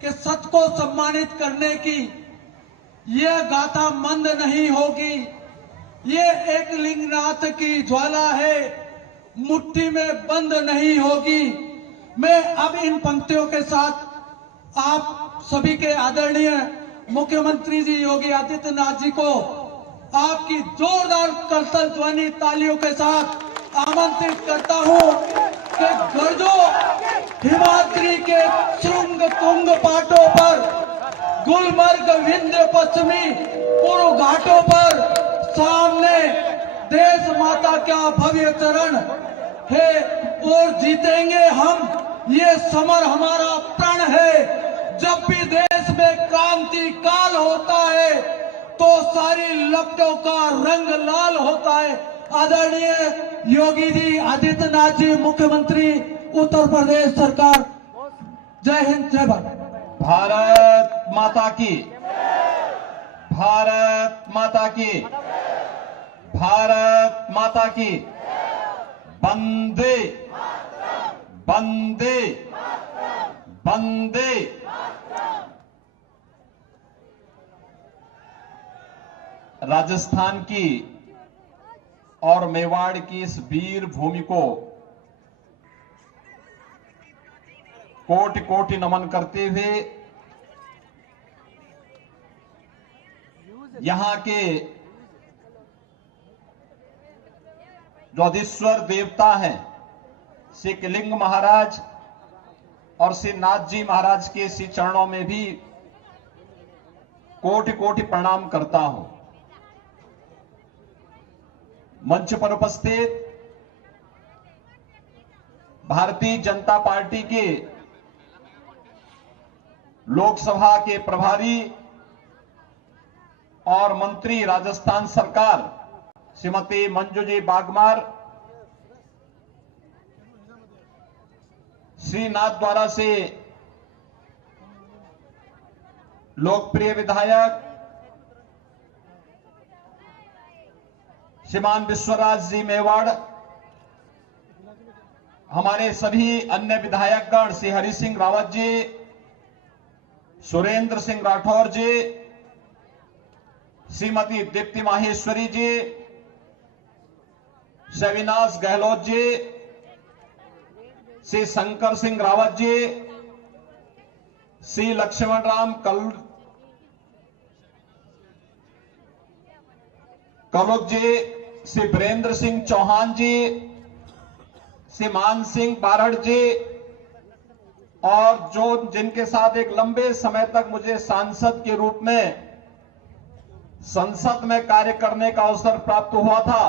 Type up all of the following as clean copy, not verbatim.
कि सत को सम्मानित करने की यह गाथा मंद नहीं होगी। ये एक लिंगनाथ की ज्वाला है, मुट्ठी में बंद नहीं होगी। मैं अब इन पंक्तियों के साथ आप सभी के आदरणीय मुख्यमंत्री जी योगी आदित्यनाथ जी को आपकी जोरदार करतल ध्वनि तालियों के साथ आमंत्रित करता हूं कि गर्जो हिमाद्री के श्रृंग तुंग पाटों पर, गुलमर्ग विंध्य पश्चिमी पूर्व घाटों पर सामने देश माता का भव्य चरण है और जीतेंगे हम। ये समर हमारा प्रण है। जब भी देश में क्रांति काल होता है तो सारी लपटों का रंग लाल होता है। आदरणीय योगी जी आदित्यनाथ जी मुख्यमंत्री उत्तर प्रदेश सरकार, जय हिंद जय भारत। भारत माता की, भारत माता की, भारत माता की। वंदे वंदे वंदे। राजस्थान की और मेवाड़ की इस वीर भूमि को कोटि कोटि नमन करते हुए यहां के जो अधीश्वर देवता हैं श्री कलिंग महाराज और श्री नाथ जी महाराज के श्री चरणों में भी कोटि कोटि प्रणाम करता हूं। मंच पर उपस्थित भारतीय जनता पार्टी के लोकसभा के प्रभारी और मंत्री राजस्थान सरकार श्रीमती मंजू जी बागमार, श्री नाथ द्वारा से लोकप्रिय विधायक श्रीमान विश्वराज जी मेवाड़, हमारे सभी अन्य विधायकगण श्री हरि सिंह रावत जी, सुरेंद्र सिंह राठौर जी, श्रीमती दीप्ति माहेश्वरी जी, श्री अविनाश गहलोत जी, श्री शंकर सिंह रावत जी, श्री लक्ष्मण राम कलुक जी, श्री वीरेंद्र सिंह चौहान जी, श्री मान सिंह बारड़ जी और जो जिनके साथ एक लंबे समय तक मुझे सांसद के रूप में संसद में कार्य करने का अवसर प्राप्त हुआ था,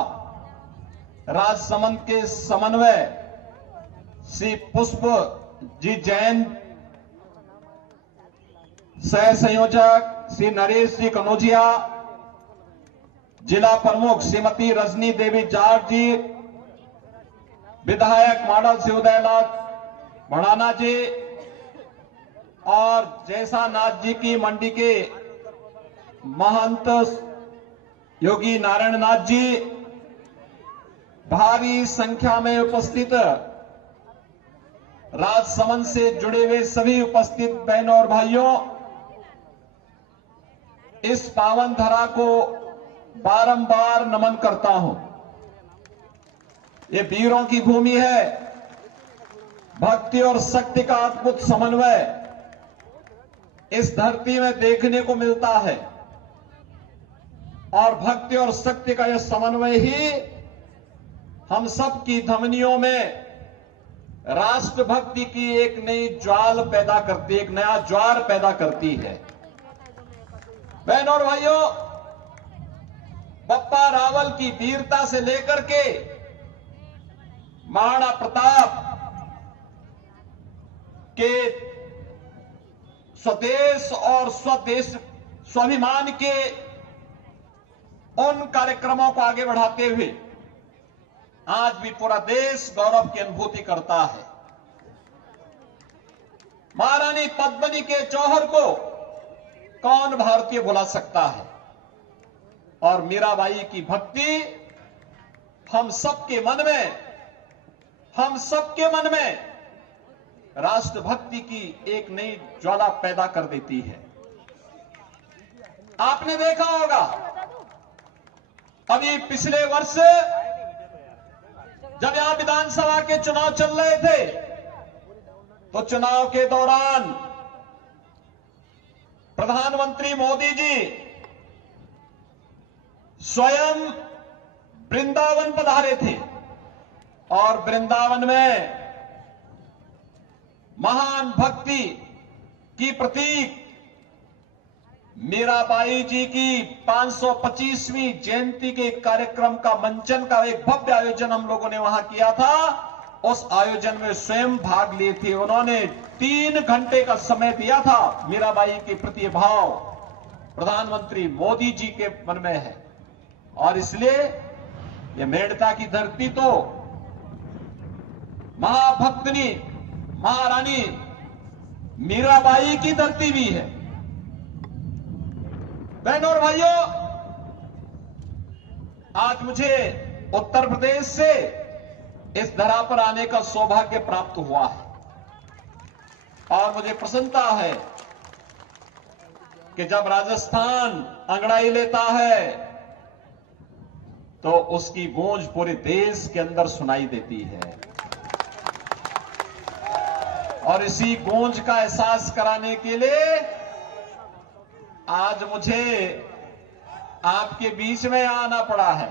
राजसमंद के समन्वय श्री पुष्प जी जैन, सह संयोजक श्री नरेश जी कनौजिया, जिला प्रमुख श्रीमती रजनी देवी जाट जी, विधायक मॉडल से उदयलाल बढ़ाना जी और जैसा नाथ जी की मंडी के महंत योगी नारायण नाथ जी, भारी संख्या में उपस्थित राजसमंद से जुड़े हुए सभी उपस्थित बहनों और भाइयों, इस पावन धरा को बारंबार नमन करता हूं। ये वीरों की भूमि है। भक्ति और शक्ति का अद्भुत समन्वय इस धरती में देखने को मिलता है और भक्ति और शक्ति का यह समन्वय ही हम सब की धमनियों में राष्ट्रभक्ति की एक नई ज्वाल पैदा करती, एक नया ज्वार पैदा करती है। बहनों और भाइयों, बप्पा रावल की वीरता से लेकर के महाराणा प्रताप के स्वदेश और स्वाभिमान के उन कार्यक्रमों को आगे बढ़ाते हुए आज भी पूरा देश गौरव की अनुभूति करता है। महारानी पद्मिनी के जौहर को कौन भारतीय भुला सकता है और मीराबाई की भक्ति हम सबके मन में राष्ट्रभक्ति की एक नई ज्वाला पैदा कर देती है। आपने देखा होगा अभी पिछले वर्ष जब यहां विधानसभा के चुनाव चल रहे थे तो चुनाव के दौरान प्रधानमंत्री मोदी जी स्वयं वृंदावन पधारे थे और वृंदावन में महान भक्ति की प्रतीक मीराबाई जी की 525वीं जयंती के कार्यक्रम का मंचन का एक भव्य आयोजन हम लोगों ने वहां किया था। उस आयोजन में स्वयं भाग लिए थे। उन्होंने 3 घंटे का समय दिया था। मीराबाई के प्रति भाव प्रधानमंत्री मोदी जी के मन में है और इसलिए ये मेड़ता की धरती तो महाभक्तनी महारानी मीराबाई की धरती भी है। बहनों और भाइयों, आज मुझे उत्तर प्रदेश से इस धरा पर आने का सौभाग्य प्राप्त हुआ है और मुझे प्रसन्नता है कि जब राजस्थान अंगड़ाई लेता है तो उसकी गूंज पूरे देश के अंदर सुनाई देती है और इसी गूंज का एहसास कराने के लिए आज मुझे आपके बीच में आना पड़ा है।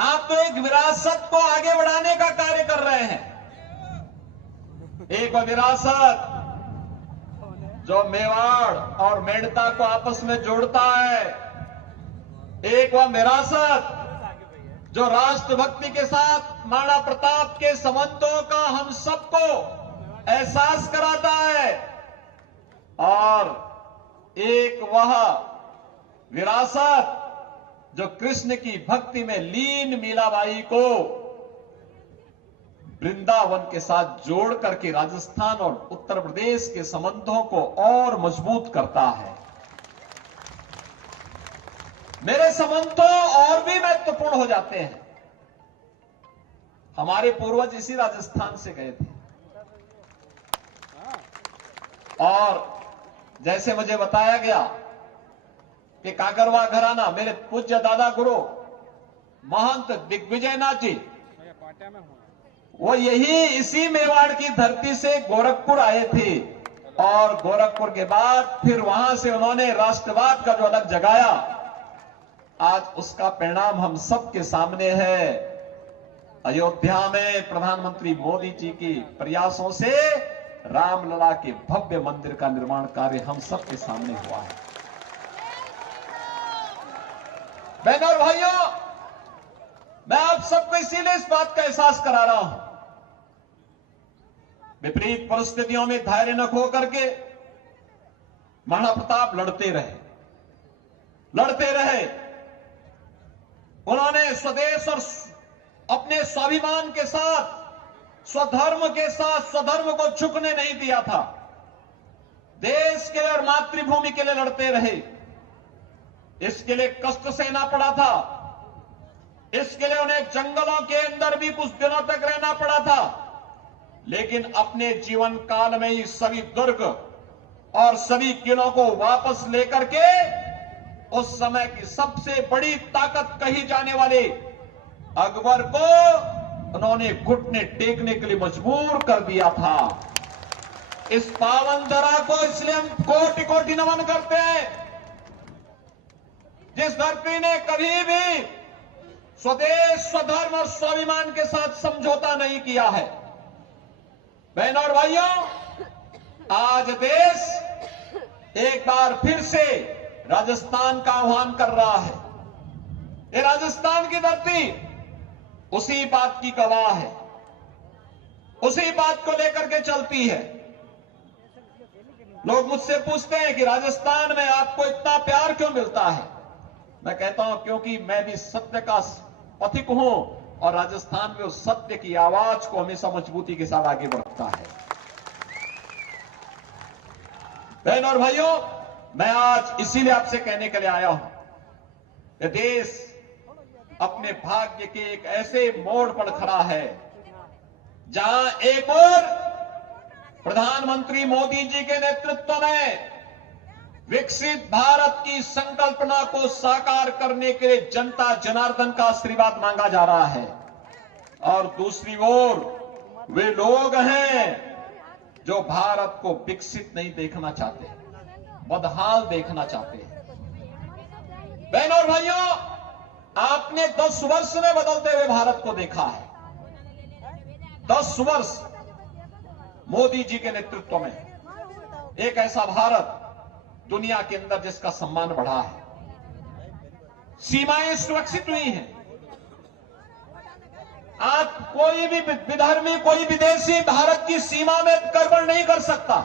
आप तो एक विरासत को आगे बढ़ाने का कार्य कर रहे हैं। एक विरासत जो मेवाड़ और मेड़ता को आपस में जोड़ता है, एक वह विरासत जो राष्ट्रभक्ति के साथ महाराणा प्रताप के संबंधों का हम सबको एहसास कराता है और एक वह विरासत जो कृष्ण की भक्ति में लीन मीराबाई को वृंदावन के साथ जोड़ करके राजस्थान और उत्तर प्रदेश के संबंधों को और मजबूत करता है। मेरे संबंध तो और भी महत्वपूर्ण हो जाते हैं। हमारे पूर्वज इसी राजस्थान से गए थे और जैसे मुझे बताया गया कि काकरवा घराना मेरे पूज्य दादा गुरु महंत दिग्विजयनाथ जी वो यही इसी मेवाड़ की धरती से गोरखपुर आए थे और गोरखपुर के बाद फिर वहां से उन्होंने राष्ट्रवाद का जो अलग जगाया, आज उसका परिणाम हम सबके सामने है। अयोध्या में प्रधानमंत्री मोदी जी के प्रयासों से रामलला के भव्य मंदिर का निर्माण कार्य हम सबके सामने हुआ है। बहनों और भाइयों, मैं आप सबको इसीलिए इस बात का एहसास करा रहा हूं। विपरीत परिस्थितियों में धैर्य न खो करके महाराणा प्रताप लड़ते रहे। उन्होंने स्वदेश और अपने स्वाभिमान के साथ स्वधर्म को झुकने नहीं दिया था। देश के लिए और मातृभूमि के लिए लड़ते रहे। इसके लिए कष्ट सहना पड़ा था। इसके लिए उन्हें जंगलों के अंदर भी कुछ दिनों तक रहना पड़ा था, लेकिन अपने जीवन काल में ही सभी दुर्ग और सभी किलों को वापस लेकर के उस समय की सबसे बड़ी ताकत कही जाने वाले अकबर को उन्होंने घुटने टेकने के लिए मजबूर कर दिया था। इस पावन धरा को इसलिए हम कोटि कोटि नमन करते हैं, जिस धरती ने कभी भी स्वदेश स्वधर्म और स्वाभिमान के साथ समझौता नहीं किया है। बहनों और भाइयों, आज देश एक बार फिर से राजस्थान का आह्वान कर रहा है। ये राजस्थान की धरती उसी बात की गवाह है, उसी बात को लेकर के चलती है। लोग मुझसे पूछते हैं कि राजस्थान में आपको इतना प्यार क्यों मिलता है। मैं कहता हूं क्योंकि मैं भी सत्य का पथिक हूं और राजस्थान में उस सत्य की आवाज को हमेशा मजबूती के साथ आगे बढ़ता है। बहनों और भाइयों, मैं आज इसीलिए आपसे कहने के लिए आया हूं कि देश अपने भाग्य के एक ऐसे मोड़ पर खड़ा है जहां एक और प्रधानमंत्री मोदी जी के नेतृत्व में विकसित भारत की संकल्पना को साकार करने के लिए जनता जनार्दन का आशीर्वाद मांगा जा रहा है, और दूसरी ओर वे लोग हैं जो भारत को विकसित नहीं देखना चाहते, बदहाल देखना चाहते हैं। बहनों और भाइयों, आपने 10 वर्ष में बदलते हुए भारत को देखा है। 10 वर्ष मोदी जी के नेतृत्व में एक ऐसा भारत दुनिया के अंदर जिसका सम्मान बढ़ा है, सीमाएं सुरक्षित हुई हैं। आज कोई भी विधर्मी, कोई विदेशी भारत की सीमा में अतिक्रमण नहीं कर सकता।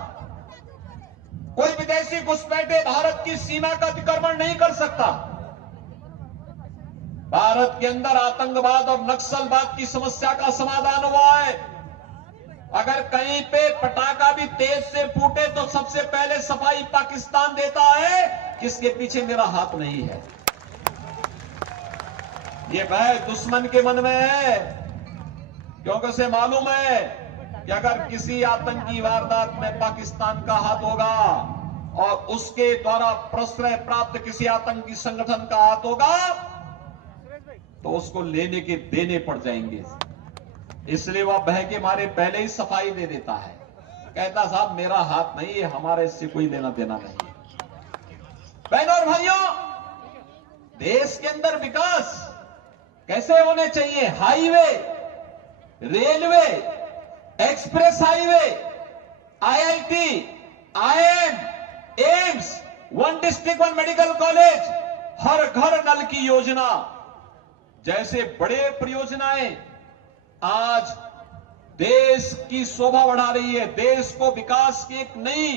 कोई विदेशी घुसपैठे भारत की सीमा का अतिक्रमण नहीं कर सकता। भारत के अंदर आतंकवाद और नक्सलवाद की समस्या का समाधान हुआ है। अगर कहीं पे पटाखा भी तेज से फूटे तो सबसे पहले सफाई पाकिस्तान देता है, किसके पीछे मेरा हाथ नहीं है। ये भय दुश्मन के मन में है, क्योंकि उसे मालूम है कि अगर किसी आतंकी वारदात में पाकिस्तान का हाथ होगा और उसके द्वारा प्रश्रय प्राप्त किसी आतंकी संगठन का हाथ होगा तो उसको लेने के देने पड़ जाएंगे। इसलिए वह भय के मारे पहले ही सफाई दे देता है, कहता साहब मेरा हाथ नहीं है, हमारे इससे कोई लेना देना नहीं है। बहनों और भाइयों, देश के अंदर विकास कैसे होने चाहिए? Highway, railway, express highway, IIT, IIM, AIIMS, 1 district 1 medical college, हर घर नल की योजना जैसे बड़े परियोजनाएं आज देश की शोभा बढ़ा रही है, देश को विकास की एक नई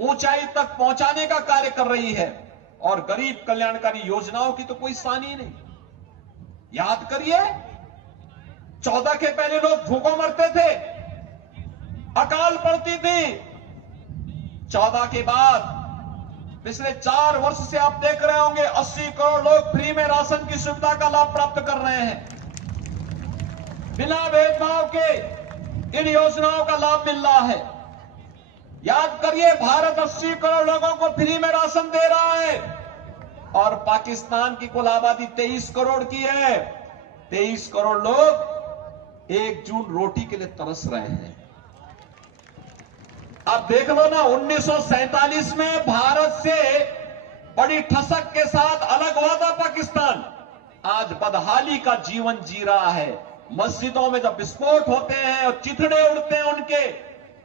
ऊंचाई तक पहुंचाने का कार्य कर रही है। और गरीब कल्याणकारी योजनाओं की तो कोई सानी नहीं। याद करिए, 14 के पहले लोग भूखों मरते थे, अकाल पड़ती थी। 14 के बाद पिछले 4 वर्ष से आप देख रहे होंगे 80 करोड़ लोग फ्री में राशन की सुविधा का लाभ प्राप्त कर रहे हैं। बिना भेदभाव के इन योजनाओं का लाभ मिल रहा है। याद करिए, भारत 80 करोड़ लोगों को फ्री में राशन दे रहा है और पाकिस्तान की कुल आबादी 23 करोड़ की है। 23 करोड़ लोग 1 जून रोटी के लिए तरस रहे हैं। अब देख लो ना, 1947 में भारत से बड़ी ठसक के साथ अलग हुआ था पाकिस्तान, आज बदहाली का जीवन जी रहा है। मस्जिदों में जब विस्फोट होते हैं और चिथड़े उड़ते हैं उनके,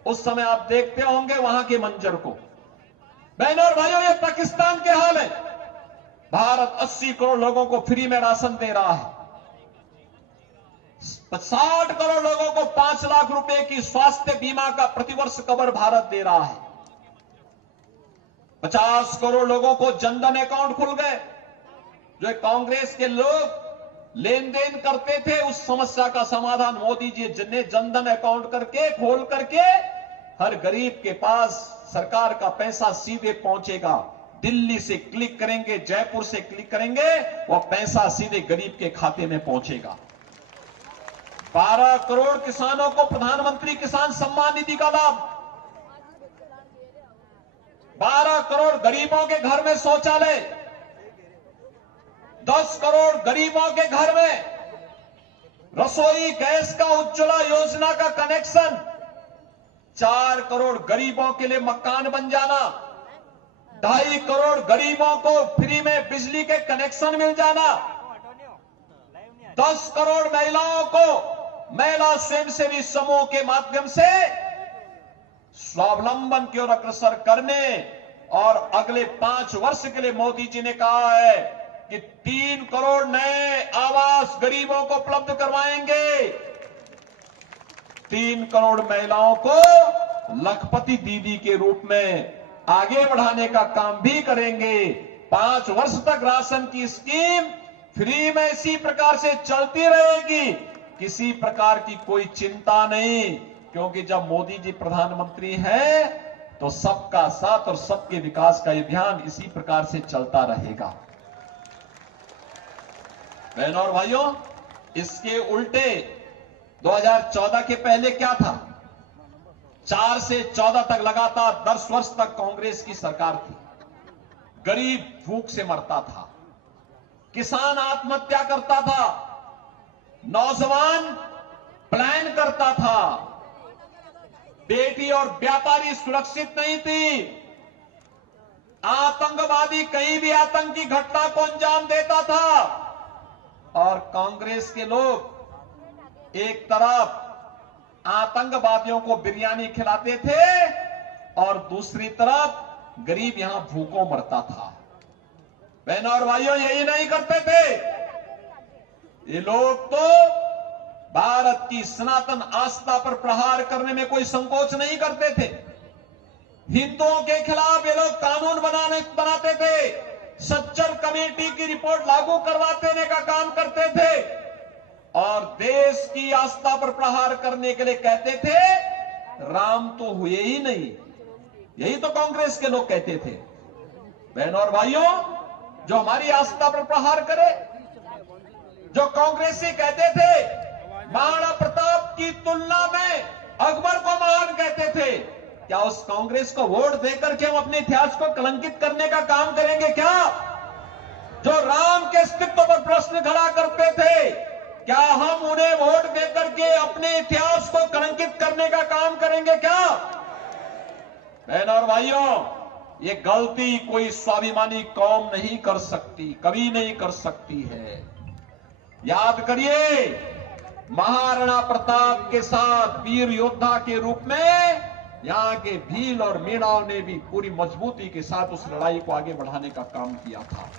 उस समय आप देखते होंगे वहां के मंजर को। बहनों और भाइयों, ये पाकिस्तान के हाल है। भारत 80 करोड़ लोगों को फ्री में राशन दे रहा है। 60 करोड़ लोगों को 5 लाख रुपए की स्वास्थ्य बीमा का प्रतिवर्ष कवर भारत दे रहा है। 50 करोड़ लोगों को जनधन अकाउंट खुल गए। जो कांग्रेस के लोग लेन देन करते थे, उस समस्या का समाधान मोदी जी ने जनधन अकाउंट करके खोल करके हर गरीब के पास सरकार का पैसा सीधे पहुंचेगा। दिल्ली से क्लिक करेंगे, जयपुर से क्लिक करेंगे, वह पैसा सीधे गरीब के खाते में पहुंचेगा। 12 करोड़ किसानों को प्रधानमंत्री किसान सम्मान निधि का लाभ। 12 करोड़ गरीबों के घर में शौचालय। 10 करोड़ गरीबों के घर में रसोई गैस का उज्ज्वला योजना का कनेक्शन। 4 करोड़ गरीबों के लिए मकान बन जाना। 2.5 करोड़ गरीबों को फ्री में बिजली के कनेक्शन मिल जाना। 10 करोड़ महिलाओं को महिला स्वयंसेवी समूह के माध्यम से स्वावलंबन की ओर अग्रसर करने, और अगले 5 वर्ष के लिए मोदी जी ने कहा है कि 3 करोड़ नए आवास गरीबों को उपलब्ध करवाएंगे। 3 करोड़ महिलाओं को लखपति दीदी के रूप में आगे बढ़ाने का काम भी करेंगे। 5 वर्ष तक राशन की स्कीम फ्री में इसी प्रकार से चलती रहेगी। किसी प्रकार की कोई चिंता नहीं, क्योंकि जब मोदी जी प्रधानमंत्री हैं तो सबका साथ और सबके विकास का अभियान इसी प्रकार से चलता रहेगा। बहनों और भाइयों, इसके उल्टे 2014 के पहले क्या था? 4 से 14 तक लगातार 10 वर्ष तक कांग्रेस की सरकार थी। गरीब भूख से मरता था, किसान आत्महत्या करता था, नौजवान प्लान करता था, बेटी और व्यापारी सुरक्षित नहीं थी, आतंकवादी कहीं भी आतंकी घटना को अंजाम देता था। और कांग्रेस के लोग एक तरफ आतंकवादियों को बिरयानी खिलाते थे और दूसरी तरफ गरीब यहां भूखों मरता था। बहनों और भाइयों, यही नहीं करते थे ये लोग, तो भारत की सनातन आस्था पर प्रहार करने में कोई संकोच नहीं करते थे। हिंदुओं के खिलाफ ये लोग कानून बनाते थे, सज्जन कमेटी की रिपोर्ट लागू करवाने का काम करते थे और देश की आस्था पर प्रहार करने के लिए कहते थे राम तो हुए ही नहीं। यही तो कांग्रेस के लोग कहते थे। बहनों और भाइयों, जो हमारी आस्था पर प्रहार करे, जो कांग्रेसी कहते थे महाराणा प्रताप की तुलना में अकबर को महान कहते थे, क्या उस कांग्रेस को वोट देकर के हम अपने इतिहास को कलंकित करने का काम करेंगे क्या? जो राम के अस्तित्व पर प्रश्न खड़ा करते थे, क्या हम उन्हें वोट देकर के अपने इतिहास को कलंकित करने का काम करेंगे क्या? बहनों और भाइयों, ये गलती कोई स्वाभिमानी कौम नहीं कर सकती, कभी नहीं कर सकती है। याद करिए, महाराणा प्रताप के साथ वीर योद्धा के रूप में यहां के भील और मीणाओं ने भी पूरी मजबूती के साथ उस लड़ाई को आगे बढ़ाने का काम किया था।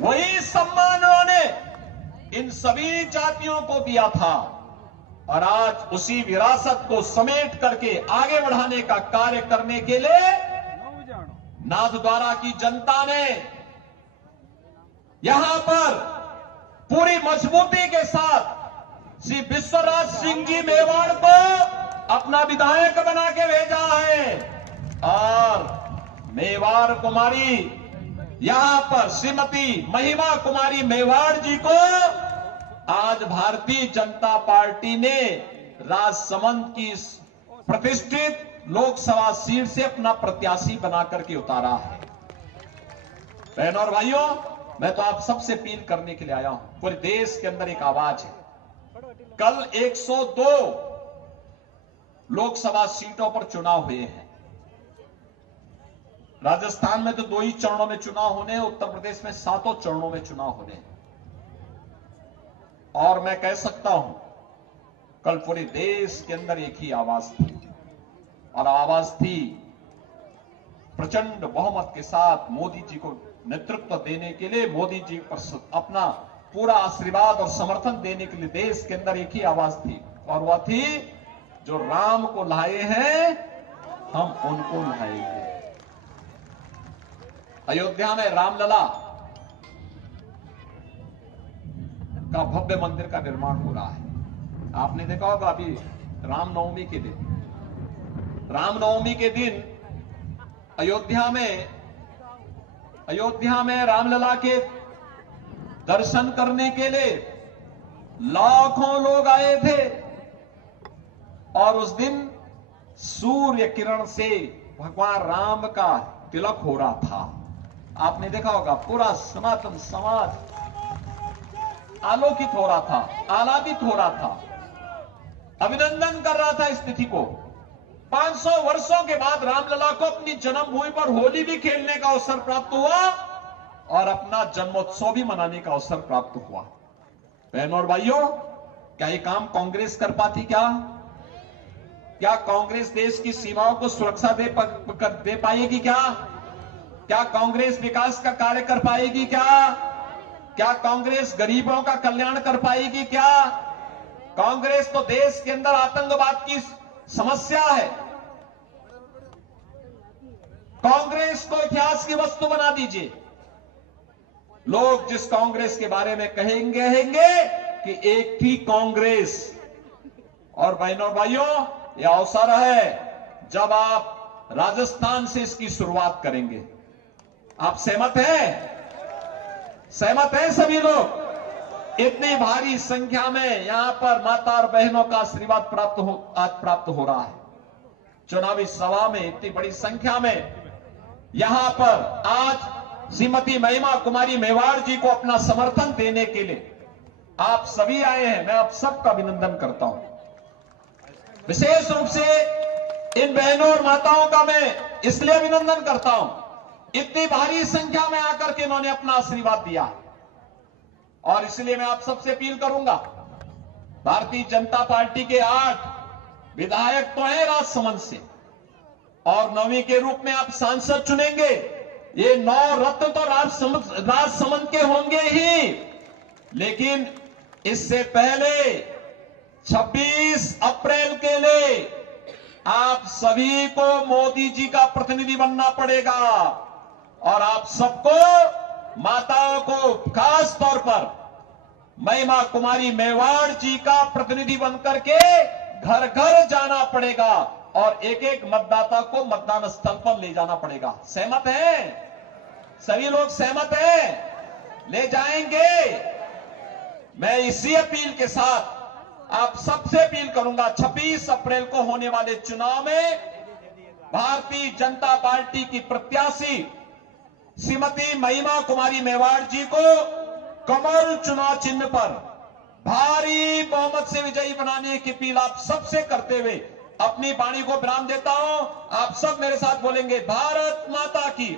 वही सम्मान उन्होंने इन सभी जातियों को दिया था और आज उसी विरासत को समेट करके आगे बढ़ाने का कार्य करने के लिए नाथद्वारा की जनता ने यहां पर पूरी मजबूती के साथ श्री विश्वराज सिंह जी मेवाड़ को अपना विधायक बना के भेजा है और मेवाड़ कुमारी यहां पर श्रीमती महिमा कुमारी मेवाड़ जी को आज भारतीय जनता पार्टी ने राजसमंद की प्रतिष्ठित लोकसभा सीट से अपना प्रत्याशी बना करके उतारा है। बहनों और भाइयों, मैं तो आप सबसे अपील करने के लिए आया हूं। पूरे देश के अंदर एक आवाज है। कल 102 लोकसभा सीटों पर चुनाव हुए हैं। राजस्थान में तो 2 ही चरणों में चुनाव होने हैं, उत्तर प्रदेश में 7 चरणों में चुनाव होने हैं। और मैं कह सकता हूं, कल पूरे देश के अंदर एक ही आवाज थी और आवाज थी प्रचंड बहुमत के साथ मोदी जी को नेतृत्व देने के लिए, मोदी जी पर अपना पूरा आशीर्वाद और समर्थन देने के लिए देश के अंदर एक ही आवाज थी और वह थी, जो राम को लाए हैं हम उनको लाएंगे। अयोध्या में रामलला का भव्य मंदिर का निर्माण हो रहा है। आपने देखा होगा अभी रामनवमी के दिन अयोध्या में रामलला के दर्शन करने के लिए लाखों लोग आए थे और उस दिन सूर्य किरण से भगवान राम का तिलक हो रहा था। आपने देखा होगा पूरा सनातन समाज आलोकित हो रहा था, आलादित हो रहा था, अभिनंदन कर रहा था इस तिथि को। 500 वर्षों के बाद रामलला को अपनी जन्मभूमि पर होली भी खेलने का अवसर प्राप्त हुआ और अपना जन्मोत्सव भी मनाने का अवसर प्राप्त हुआ। बहनों और भाइयों, क्या ये काम कांग्रेस कर पाती? क्या कांग्रेस देश की सीमाओं को सुरक्षा दे पाएगी? क्या कांग्रेस विकास का कार्य कर पाएगी? क्या कांग्रेस गरीबों का कल्याण कर पाएगी? कांग्रेस तो देश के अंदर आतंकवाद की समस्या है। कांग्रेस को इतिहास की वस्तु बना दीजिए। लोग जिस कांग्रेस के बारे में कहेंगे कि एक थी कांग्रेस। और बहनों और भाइयों, यह अवसर है जब आप राजस्थान से इसकी शुरुआत करेंगे। आप सहमत हैं? सभी लोग? इतनी भारी संख्या में यहां पर माता और बहनों का आशीर्वाद आज प्राप्त हो रहा है। चुनावी सभा में इतनी बड़ी संख्या में यहां पर आज श्रीमती महिमा कुमारी मेवाड़ जी को अपना समर्थन देने के लिए आप सभी आए हैं। मैं आप सबका अभिनंदन करता हूं। विशेष रूप से इन बहनों और माताओं का मैं इसलिए अभिनंदन करता हूं, इतनी भारी संख्या में आकर के इन्होंने अपना आशीर्वाद दिया। और इसलिए मैं आप सबसे अपील करूंगा, भारतीय जनता पार्टी के 8 विधायक तो हैं राजसमंद से, और 9वीं के रूप में आप सांसद चुनेंगे। ये 9 रत्न तो राजसमंद के होंगे ही, लेकिन इससे पहले 26 अप्रैल के लिए आप सभी को मोदी जी का प्रतिनिधि बनना पड़ेगा। और आप सबको, माताओं को खास तौर पर महिमा कुमारी मेवाड़ जी का प्रतिनिधि बनकर के घर घर जाना पड़ेगा और एक एक मतदाता को मतदान स्थल पर ले जाना पड़ेगा। सहमत हैं? सभी लोग सहमत हैं? ले जाएंगे? मैं इसी अपील के साथ आप सबसे अपील करूंगा, 26 अप्रैल को होने वाले चुनाव में भारतीय जनता पार्टी की प्रत्याशी श्रीमती महिमा कुमारी मेवाड़ जी को कमल चुनाव चिन्ह पर भारी बहुमत से विजयी बनाने की अपील आप सबसे करते हुए अपनी वाणी को विराम देता हूं। आप सब मेरे साथ बोलेंगे, भारत माता की,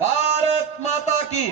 भारत माता की।